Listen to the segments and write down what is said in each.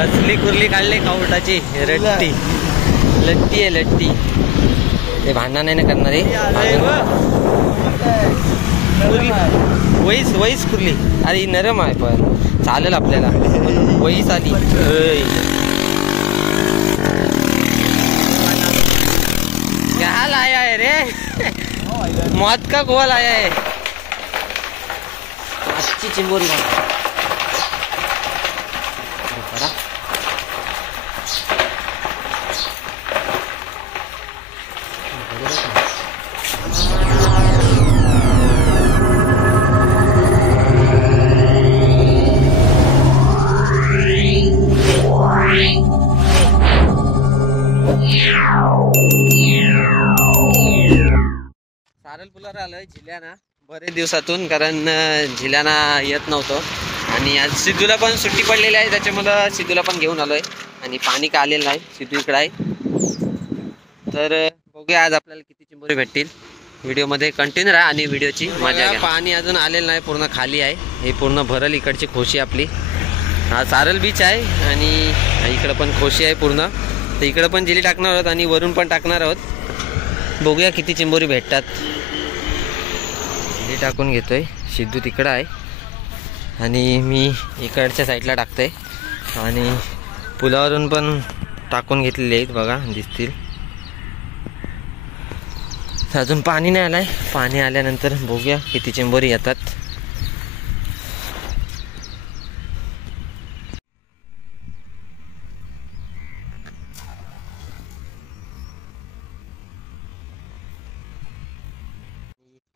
असली कुर्ली काढले कावटाची रट्टी लट्टी आहे लट्टी. ते भांडण नाही ना करणारे. वहीच वहीच कुर्ली. अरे ही नरम आहे पण चालेल आपल्याला. वहीच आली. क्या लाया है रे. मौत का गोवा लाया है. अच्छी चिंबोरी सारल पुलावर आलोय झिल्याना बरेच दिवसातून. कारण झिल्याना येत नव्हतं आणि आज सिद्धूला पण सुट्टी पडलेली आहे. त्याच्यामुळं सिद्धूला पण घेऊन आलोय. आणि पाणी का आलेलं नाही. सिद्धू इकडे आहे. तर बघूया आज आपल्याला किती चिंबोरी भेटतील. व्हिडिओमध्ये कंटिन्यू राहा आणि व्हिडिओची मजा घ्या. पाणी अजून आलेलं नाही. पूर्ण खाली आहे. हे पूर्ण भरल इकडची खोशी आपली. हा सारल बीच आहे आणि इकडं पण खोशी आहे पूर्ण. तर इकडं पण जिली टाकणार आहोत आणि वरून पण टाकणार आहोत. बघूया किती चिंबोरी भेटतात. जिली टाकून घेतोय. सिद्धू तिकडं आहे आणि मी इकडच्या साईडला टाकतोय. आणि पुलावरून पण टाकून घेतलेले आहेत बघा दिसतील. अजून पाणी नाही आलंय. पाणी आल्यानंतर बघूया किती चिंबोरी येतात.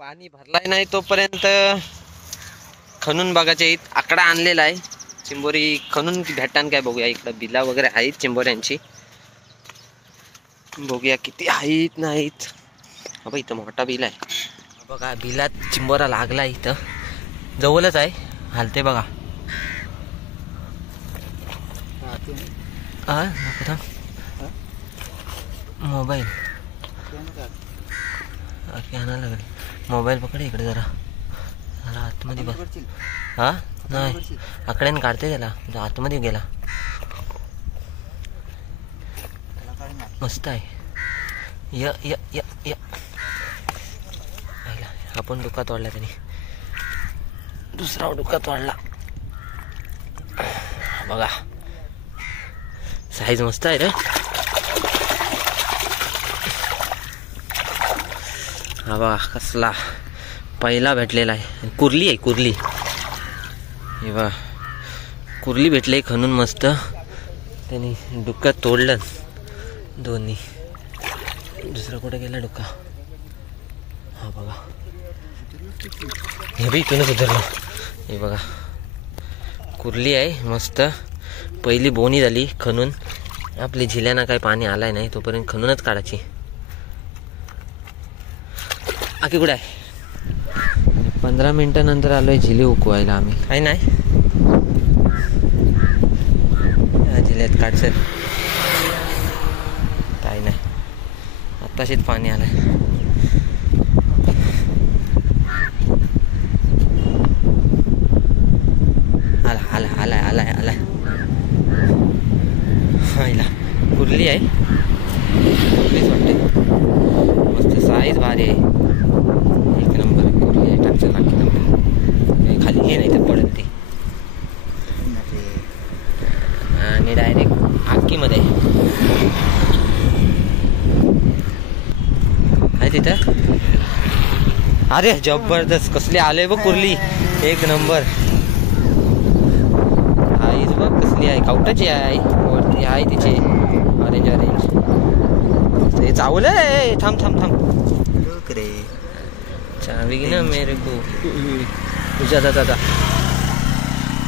पाणी भरलाय नाही तोपर्यंत खणून बघायचे. आकडा आणलेला आहे. चिंबोरी खणून भेटतान काय बघूया. इकडं बिला वगैरे आहेत चिंबोऱ्यांची. बघूया किती आहेत नाहीत. बाबा इथं मोठा बिल आहे बघा. बिलात चिंबोरा लागला. इथं जवळच आहे. हालते बघा. नको थांब. मोबाईल आणायला लागेल. मोबाईल पकड इकडे जरा. जरा आतमध्ये बघ. हा नाही आकड्याने काढते त्याला. आतमध्ये गेला. मस्त आहे. य य य य आपण डुका तोडला त्याने. दुसरा डुका तोडला बघा. साईज मस्त आहे रे. हा बघा कसला पहिला भेटलेला आहे. कुर्ली आहे कुर्ली. हे बघा कुर्ली भेटले खणून मस्त. त्यांनी डुक्का तोडलं दोन्ही. दुसरा कुठे गेला डुक्का. हा बघा हे बी इथूनच उतरलं. हे बघा कुर्ली आहे मस्त. पहिली बोनी झाली खणून. आपली झिल्याना काही पाणी आलाय नाही तोपर्यंत खणूनच काढायची. आकी कुठे आहे. 15 मिनिटानंतर आलोय झिली उकवायला आम्ही. काही नाही झिल्यात काढसर काही नाही. आत्ताशीच पाणी आलंय. आला आलाय आलाय आलाय. आईला कुर्ली आहे. कुर्लीच वाटते. मस्त साईज भारी आहे. एक नंबर कुर्ली आहे. टाकचं लागते नंबर. खाली घे नाही तर पडत ती. आणि डायरेक्ट आकीमध्ये आहे तिथं. अरे जबरदस्त कसली आले बघ कुर्ली. एक नंबर. आईच बघ कसली आहे. कावटाची आहे. वरती आहे तिचे ऑरेंज ऑरेंज. ते चावलं आहे. थांब थांब थांब रे. चावी घे ना मेरे को. तुझ्या दादा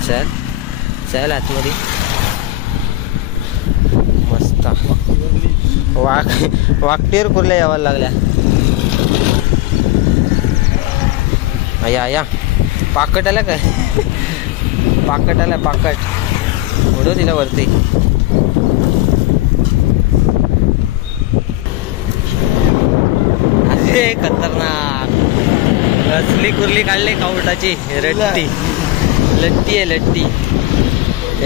चल चल आतमध्ये. मस्त वाकटेर कुर्ल्या यावं लागल्या. या या पाकट आला काय. पाकट आला पाकट. उडव तिला वरती. अरे खतरनाक. असली कुर्ली काढले कावटाची रट्टी लट्टी आहे लट्टी.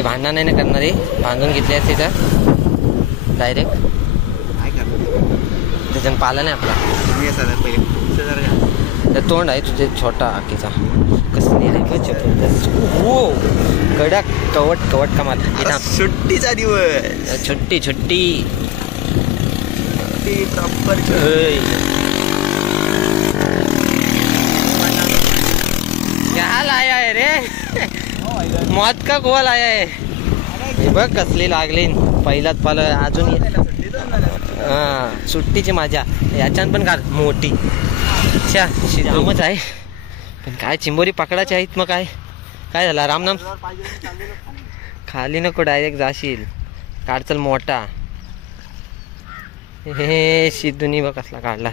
ते भांडण नाही ना करणारे, बांधून घेतले असते तर डायरेक्ट काय करणार त्याच्यानं पाला नाही आपला. त्या तोंड आहे तुझे छोटा आकीचा, कसली आहे बघ जबरदस्त. हो कडक कवट कवट कमाल. सुट्टीचा दिवस, छुट्टी छुट्टी क्या लाया है रे, मौत का गोवा लाया है. हे बघ कसली लागली पहिलाच पाल अजून. हा सुट्टीची माझ्या याच्यान पण काढ मोठी. अच्छा शिजमच आहे पण काय चिंबोरी पकडायची आहेत. मग काय काय झालं रामनाम खाली नको डायरेक्ट जाशील. काढचल मोठा. हे सिद्धूनी बघ कसला काढला.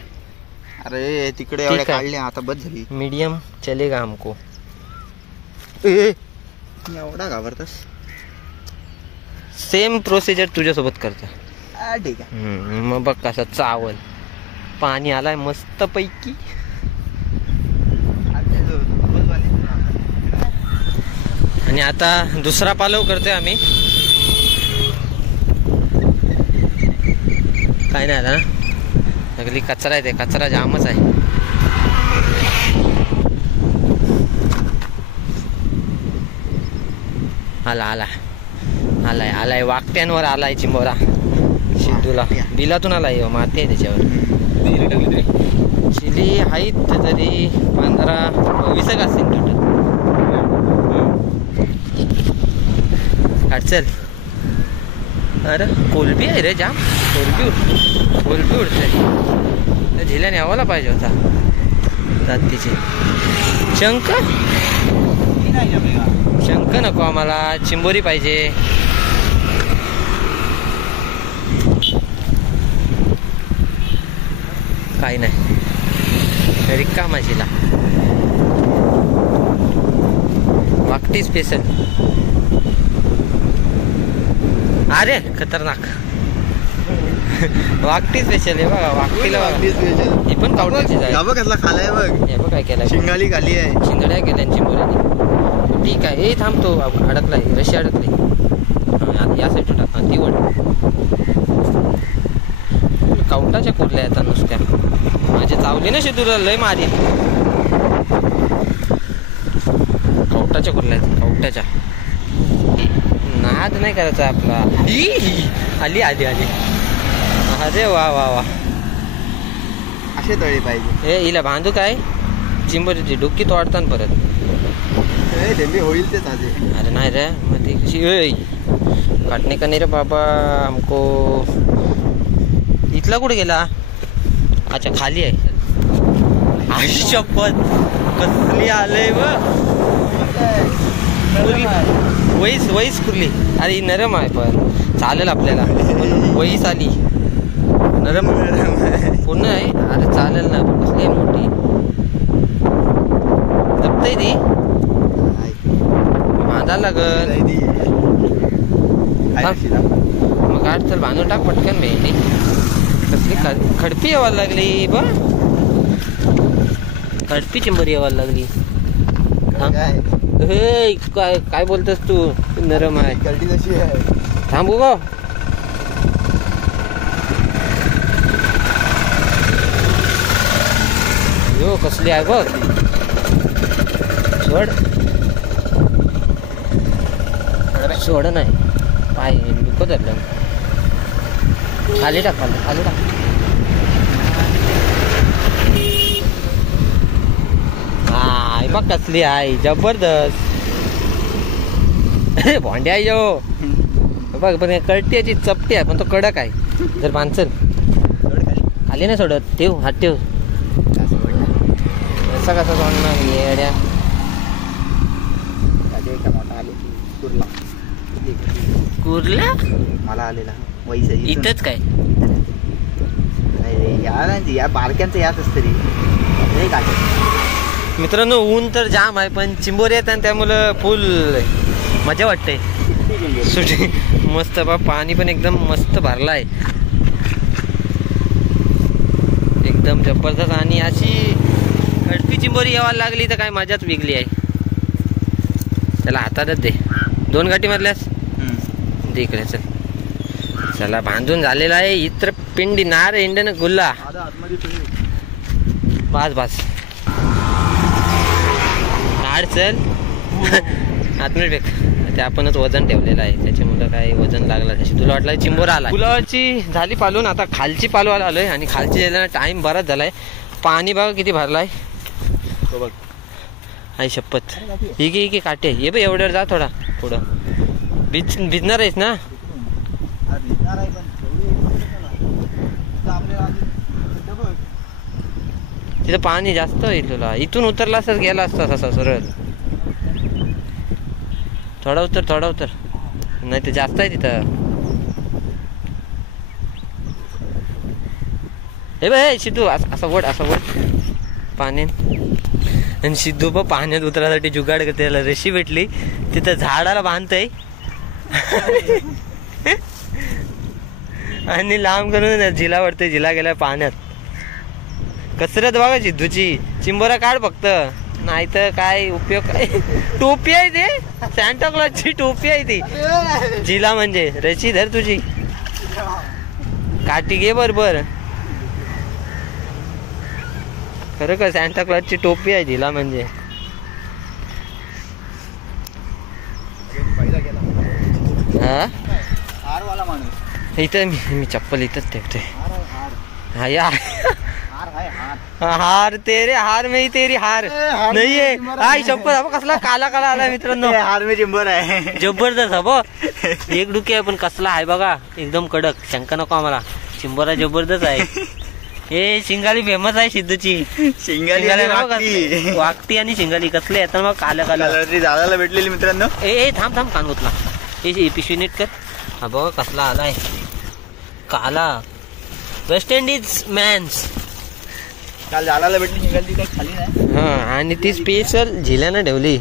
अरे तिकडे एवढे काढले आता बस झाली. मीडियम चलेगा हमको. एवढा घाबरतस. सेम प्रोसिजर तुझ्यासोबत करतो. ठीक आहे. मग बघ कसं चावल. पाणी आलाय मस्त पैकी. आणि आता दुसरा पालव करतोय आम्ही. काय नाही आला ना, सगळी कचरा आहे. ते कचरा जामच आहे. आला आला आलाय आलाय वाकट्यांवर आलाय चिंबोरा. शिद्धूला बिलातून आलाय. माती आहे त्याच्यावर. चिली आहेत तरी 15-20 असतील टोटल. अडचल. अरे कोलबी आहे रे जाम. कोलबी उडते. झिल्याने आवायला पाहिजे होता रात्रीची. शंख शंख नको आम्हाला, चिंबोरी पाहिजे. काही नाही रिक्का माझीला. वाकटी स्पेशल. अरे खतरनाक वाकटी स्पेशल आहे बघा. वाकटीला हे पण कावटाची जागा. कसला खालाय बघ. हे बघ काय केलं. शिंगाली खाली आहे. शिंदड्या केल्या चिंबोऱ्याने. ठीक आहे. हे थांबतो अडकलाय. रशी अडकली. या साईड टाका ती वड. कावटाच्या कुर्ल्या येतात नुसत्या. माझे चावली ना शिदूला लय मारी. कवटाच्या कुर्ल्या आहेत. कवट्याच्या नाद नाही करायचा आपला. आली आली आली. अरे वा वा वा. असे तळी पाहिजे. हे हिला बांधू काय चिंबोरीची डुक्की तोडताना परत. डेंबी होईल ते ताजे. अरे नाही रे मग ती कशी काटणे का नाही रे बाबा हमको. इथला कुठे गेला. अच्छा खाली आहे. आई शपथ कसली आलंय व. वहीच कुरली. अरे ही नरम आहे पण चालेल आपल्याला. वहीच आली नरम पूर्ण आहे. अरे चालेल ना. कसली आहे मोठी. जपतय ती. बांधायला लागल. मग काढ चल बांधून टाक पटकन. मेहंदी कसली खडपी यावायला लागली बा. खडपी चिंबरी यावायला लागली. हे काय काय बोलतोस तू. नरम आहे. थांबू गो. यो कसली आहे बघ. सोड नाही. पाय दुखत धरलं. खाली टाक खाली टाक. हा बघ कसली आहे जबरदस्त. भांड्या आहे यो बघ. पण कळट्याची चपटी आहे पण तो कडक आहे. जर माणसं खाली नाही सोडत. ठेव हात ठेव. असा कसा सोडणार येड्या. कुर्ला मला आलेला वैसे इथंच काय. या बारक्यांचं याच असतं रे. मित्रांनो ऊन तर जाम आहे पण चिंबोरी येत आणि त्यामुळं फुल मजा वाटते. सुटी मस्त बा. पाणी पण एकदम मस्त भरला आहे. एकदम जबरदस्त. आणि अशी खडपी चिंबोरी यावायला लागली तर काय मजाच वेगळी आहे. त्याला हातातच दे. 2 गाठी मारल्यास दे इकडे चल. चला बांधून झालेला आहे इत्र पिंडी नार इंडन गुल्ला. बस बस काढ चल. आतमध्ये फेक. ते आपणच वजन ठेवलेलं आहे त्याच्यामुळे काय वजन लागलं तशी. तुला वाटलं चिंबोरा आला. पुलावची झाली पालून आता खालची पालवाला आलोय आणि खालची यायला टाइम बराच झालाय. पाणी बघा किती भरलाय. बघ आई शपथ. ही काटे ये बघ एवढ्यावर जा थोडा पुढं. भिजणार आहेस ना. तिथं पाणी जास्त होईल तुला. इथून उतरला असताच गेला असतास असा सरळ. थोडा उतर नाही तर जास्त आहे तिथं. हे बघ सिद्धू असं वड पाण्यात. आणि सिद्धू पण पाण्यात उतरासाठी जुगाड करते. त्याला रशी भेटली तिथं झाडाला बांधतय आणि लांब करून झिला वाटतंय. झिला गेलाय पाण्यात. कसरत बघा सिद्धूची. चिंबोरा काढ फक्त नाही तर काय उपयोग. काय टोपी आहे ते. सॅन्टा क्लॉजची टोपी आहे ती. झिला म्हणजे रशी धर तुझी. काठी घे बरोबर. खरं का सॅन्टा क्लॉजची टोपी आहे झिला म्हणजे. हा इथं मी चप्पल इथंच ठेवते. हा यार हार तेरे हार में ही तेरी हार नाही आहे. हाय शपथ कसला काला काला आला मित्रांनो. हार में चिंबर आहे. जबरदस्त हबो. एक डुकी आहे पण कसला आहे बघा एकदम कडक. शंका नको आम्हाला. चिंबोरा जबरदस्त आहे. हे शिंगाली फेमस आहे सिद्धूची. शिंगाली वाकटी आणि शिंगाली कसले येतात मग काला काला. दादाला भेटलेली मित्रांनो. ए थांब कान होतला. हे पिशवी नीट कर. हा बघा कसला आलाय काला. West Indies man's. काल झाडाला भेटली शिंगाली काही खाली नाही. हा आणि ती स्पेशल झिल्यानं ठेवली.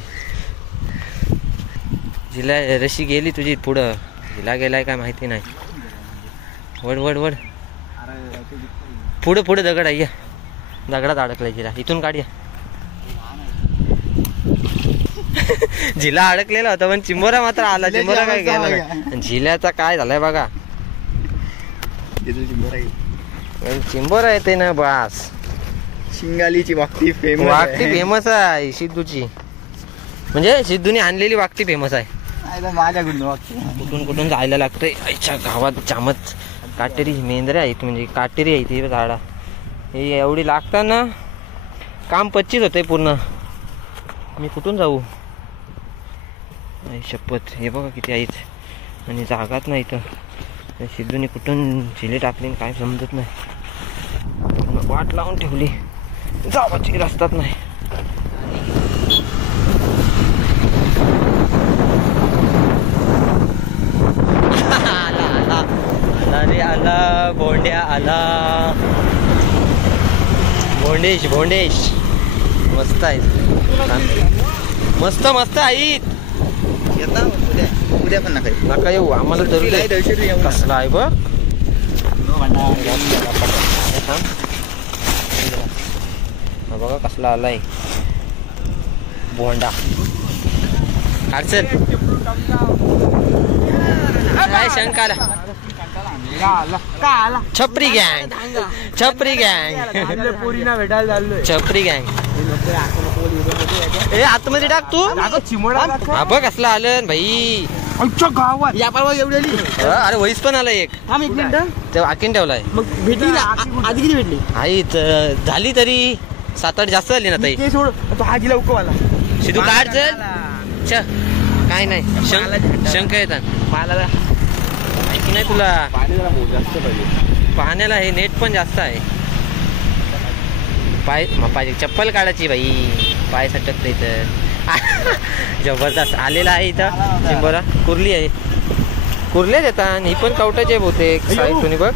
झिला रशी गेली तुझी पुढं. झिला गेलाय काय माहिती नाही. वड पुढे दगड आहे. दगडात अडकलाय झिला. इथून काढूया. झिला अडकलेला होता पण चिंबोरा मात्र आला. चिंबोरा काय गेला. झिल्याचा काय झालाय बघा. चिंबोरा येते ना बास. शिंगालीची वाकटी फेमस आहे सिद्धूची. म्हणजे सिद्धूने आणलेली वाकटी फेमस आहे. कुठून जायला लागतंय. आईच्या गावात जामच काटेरी मेंढऱ्या आहेत. म्हणजे काटेरी आहेत ही झाडा. हे एवढी लागताना काम 25 होतंय पूर्ण. मी कुठून जाऊ. आई शपथ. हे बघा किती आहेत आणि जागाच नाही तर. सिद्धूने कुठून झिले टाकली काय समजत नाही. वाट लावून ठेवली. जावाची रस्ताच नाही. आला भोंड्या आला. भोंडेश मस्त आहे. मस्त आहेत. उद्या पण नका येऊ आम्हाला जरूर. कसला आहे बघ. बघा कसला आलाय भोंडा. अडचण काय शंकाला. छपरी गँग. ए आतमध्ये टाक तू. हा बघ कसला आलं भाई. अरे वहीस पण आला एक. ते आखीन ठेवलाय. आधी किती भेटली. आई झाली तरी 7-8 जास्त झाली ना ताई. सिद्धू काढ चल. काय नाही शंक येतात माहिती नाही तुला. पाण्याला हे नेट पण जास्त आहे. पाय चप्पल काढायची बाई. पाय सटकत इथं. जबरदस्त आलेला आहे इथं चिंबोरा. कुर्ली आहे. कुर्ल्याच येतात. ही पण कवटाचे बहुतेक साईड बघ.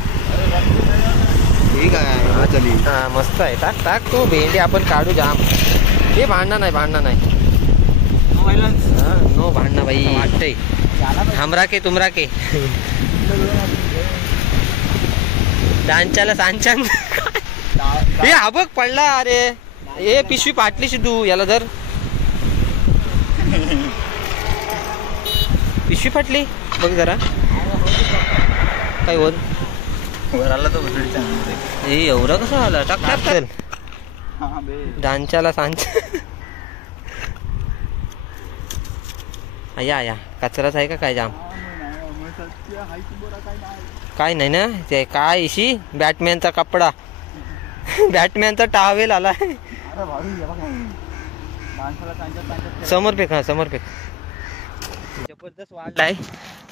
ठीक आहे. हा मस्त आहे. टाक तू भेंडी आपण काढू जाम. हे भांडणं नाही. नो भांडणं बाई. वाटतंय हमरा के तुमरा के. डांच्याला सांचान. हे हा बघ पडला. अरे हे पिशवी फाटली सिद्धू. याला धर. पिशवी फाटली बघ जरा. काय होत वर आला तो भुसडीचा ए एवढं कसं आलं टाक टाक चल हा बे दांच्याला सांच या या कचराच आहे का काय जाम काय नाही ना ते काय इशी बॅटमॅनचा कपडा बॅटमॅनचा टावेल आला समोर फेक हा समोर फेक जबरदस्त वाढलाय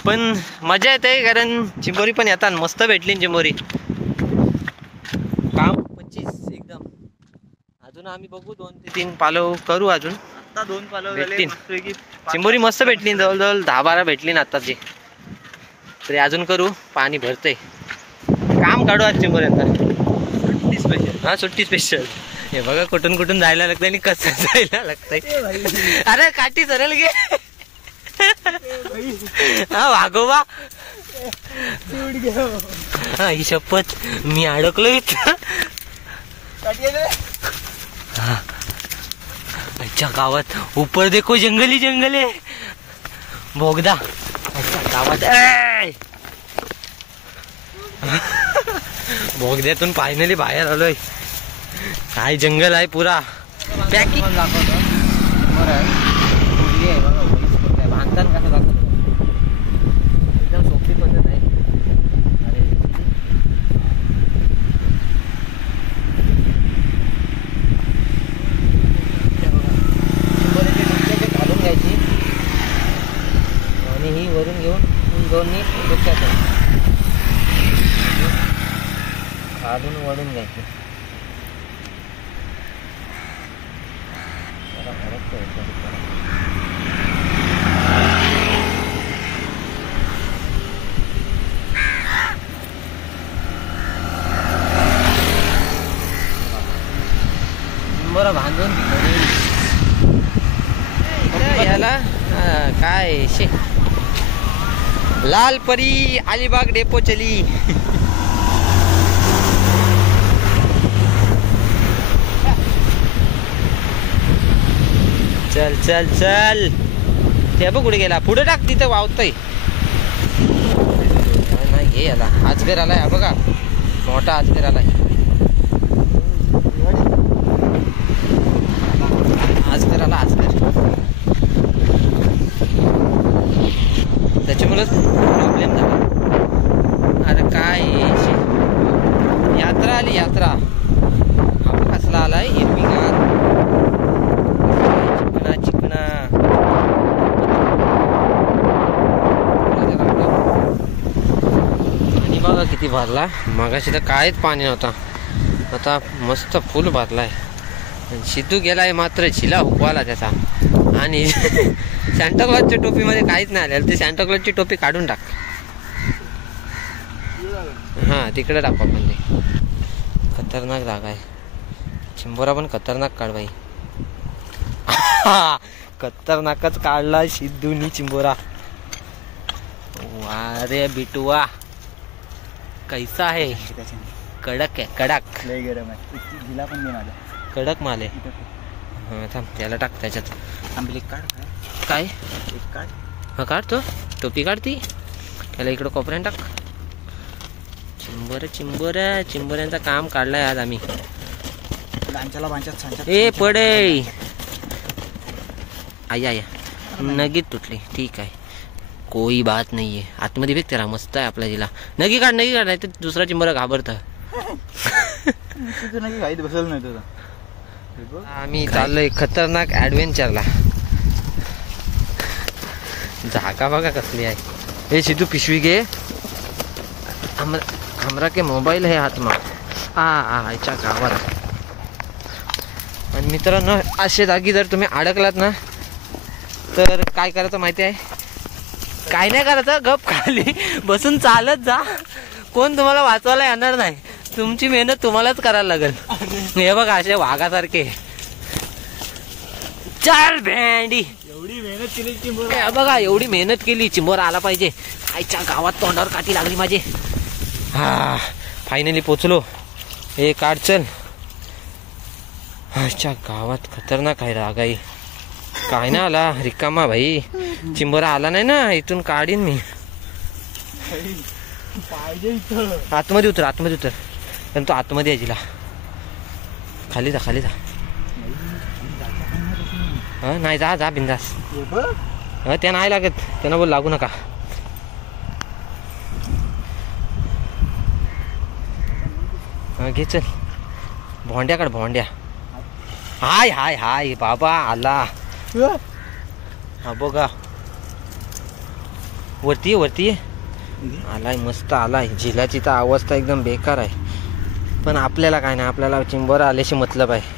पण मजा येते कारण चिंबोरी पण येतात मस्त भेटली चिंबोरी काम 25 एकदम अजून आम्ही बघू 2 ते 3 पालव करू अजून आता 2 पालव भेटतील. चिंबोरी मस्त भेटली जवळजवळ 10-12 भेटली ना आता जे तरी अजून करू पाणी भरतंय काम काढू आज चिंबोऱ्यांचा हा सुट्टी स्पेशल हे बघा कुठून कुठून जायला लागतंय आणि कसं जायला लागतंय अरे काठी सरळ घे हा वागोबा हा ही शपथ मी अडकलो इथं अच्छा गावात ऊपर देखो जंगली जंगल आहे बोगदा अच्छा गावात बोगद्यातून फायनली बाहेर आलोय काय जंगल आहे पुरा पॅकिंग बांधताना कसं दाखवतो एकदम सोपी पद्धत आहे अरे घालून घ्यायची आणि ही वरून घेऊन दोन्ही डोक्यात घालून वळून घ्यायची बरं बांधून याला काय शे लाल परी अलिबाग डेपो चली चल चल चल ते बघ कुठे गेला पुढे टाक तिथं वावतय नाही घे याला आजगर आलाय हा बघा मोठा आजगर आलाय आजगर आला आजगर त्याच्यामुळेच प्रॉब्लेम झाला अरे काय यात्रा आली यात्रा हा कसला आलाय हिरवीगार चिकना आणि बघा किती भरला मगाशी तर काहीच पाणी नव्हता आता मस्त फुल भरलाय सिद्धू गेलाय मात्र झिला हुकवाला त्याचा आणि सॅन्टाक्लॉजच्या टोपीमध्ये काहीच नाही आलेलं ते सॅन्टाक्लॉजची टोपी काढून टाक हां तिकडे टाकू आपण ते खतरनाक जागा आहे चिंबोरा पण खतरनाक काढ बाई खतरनाकच काढला सिद्धूनी चिंबोरा वारे बिटुआ कैसा आहे कडक आहे कडक लय गरम आहे जिला पण दे माझा कडक माल आहे हां थांब त्याला टाक त्याच्यात आंबली काढ काय एक काढ हा काढतो टोपी काढती त्याला इकडं कोपऱ्यात टाक चिंबोऱ्यांचं काम काढलंय आज आम्ही लांच्याला बांच्यात सांच्यात ए पडे आया नगीत तुटली ठीक आहे कोई बात नाही आहे आतमध्ये भेट त्याला मस्त आहे आपल्या जिला नगी काढ नाही तर दुसरा चिंबोरा घाबरतं तुझं नाही काहीच बसलं नाही तुझं आम्ही चाललोय खतरनाक ॲडव्हेंचरला जागा बघा कसली आहे हे सिद्धू पिशवी घे हमरा के मोबाईल है हात मा आच्या गावात आणि मित्रांनो असे जागी जर तुम्ही अडकलात ना तर काय करायचं माहिती आहे काय नाही करायचं गप खाली बसून चालत जा कोण तुम्हाला वाचवायला येणार नाही तुमची मेहनत तुम्हालाच करायला लागेल हे बघा असे वाघासारखे चाल भेंडी एवढी मेहनत केली चिंबोर हे बघा एवढी मेहनत केली चिंबोरा आला पाहिजे आईच्या गावात तोंडावर काठी लागली माझे हा फायनली पोचलो हे काढ चल आईच्या गावात खतरनाक आहे रागाई काय ना आला रिकामा भाई चिंबोरा आला नाही ना इथून काढीन मी पाहिजे इथं. आतमध्ये उतर पण तो आतमध्ये आहे जिला. खाली जा नाही जा बिंदास. त्या नाही लागत, त्यांना बोल लागू नका. घे चल भोंड्या. हाय बाबा आला. हा बघा वरती आलाय, मस्त आलाय. झिलाची तर अवस्था एकदम बेकार आहे, पण आपल्याला काय नाही, आपल्याला चिंबोरा आल्याशी मतलब आहे.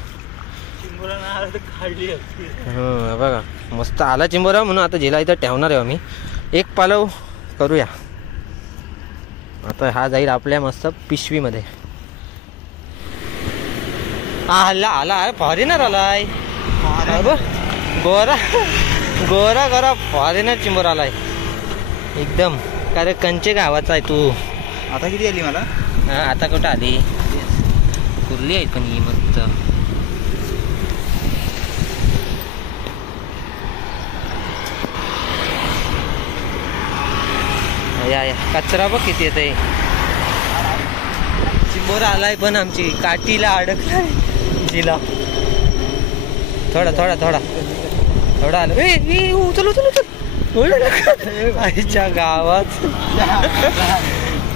बघा मस्त आला चिंबोरा, म्हणून आता झिला इथं ठेवणार आहे आम्ही. एक पालव करूया आता. हा जाईल आपल्या मस्त पिशवीमध्ये. आला फॉरेनर आलाय. गोरा फॉरेनर चिंबोरा आलाय एकदम. कारण कंचे गावाचा आहे तू. आता किती आली मला? आता कुठं आली? कुर्ली आहे पण ही मस्त. या कचरा बघ किती येत आहे. चिंबोरा आलाय पण आमची काठीला अडकलाय जिला. थोडा आलं. उचल आईच्या गावात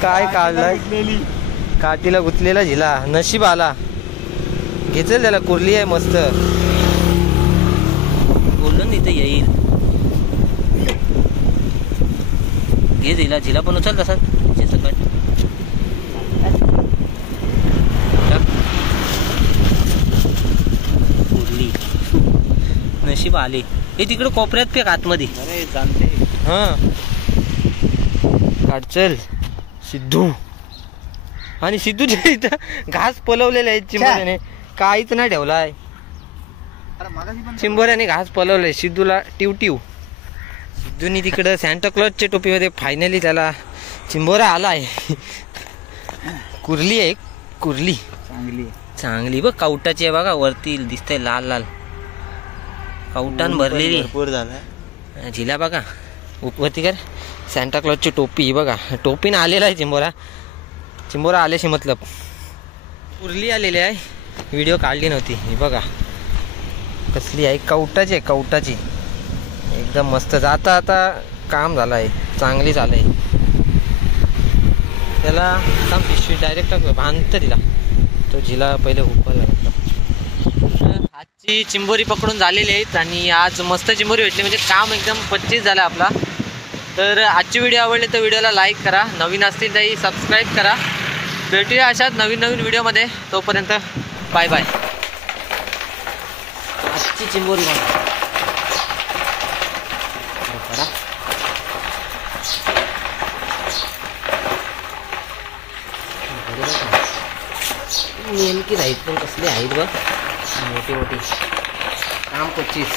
काय काढलाय. काठीला गुतलेला झिला. नशीब आला. घेचल त्याला, कुर्ली आहे मस्त. बोललो ना इथं येईल. घे झिला पण उचल तसा सकट. कुर्ली नशीब आली. हे तिकडे कोपऱ्यात पेक आतमध्ये. हा काढचल सिद्धू. आणि सिद्धूच्या इथं घास पलवलेला आहे चिंबोऱ्याने, काहीच नाही ठेवलाय. चिंबोऱ्याने घास पलवलाय सिद्धूला. टिवटिव सिद्धूनी तिकडं सॅन्टाक्लॉजच्या टोपीमध्ये फायनली त्याला चिंबोरा आलाय. कुर्ली आहे, कुर्ली चांगली बघ. कवटाची आहे बघा, वरती दिसतंय लाल कवटान भरलेली. भरपूर झाला झिला बघा वरती कर. सॅन्टाक्लॉजची टोपी बघा, टोपीने आलेला आहे चिंबोरा आल्याशी मतलब. कुर्ली आलेली आहे, व्हिडिओ काढली नव्हती. ही बघा कसली आहे. कवटाची एकदम मस्त. जाता आता काम झालं आहे, चांगली झालंय. त्याला काम पिशवी डायरेक्ट बांधतं तिला. तो झिला पहिले उभा लागला. आजची चिंबोरी पकडून झालेली आहेत आणि आज मस्त चिंबोरी भेटली, म्हणजे काम एकदम 25 झालं आपला. तर आजची व्हिडिओ आवडली तर व्हिडिओला लाईक करा, नवीन असतील तरी सबस्क्राईब करा. भेटूया अशाच नवीन व्हिडिओमध्ये. तोपर्यंत बाय. आजची चिंबोरी नेमकी राहीत पण कसली आहेत बघ, मोठी काम 25.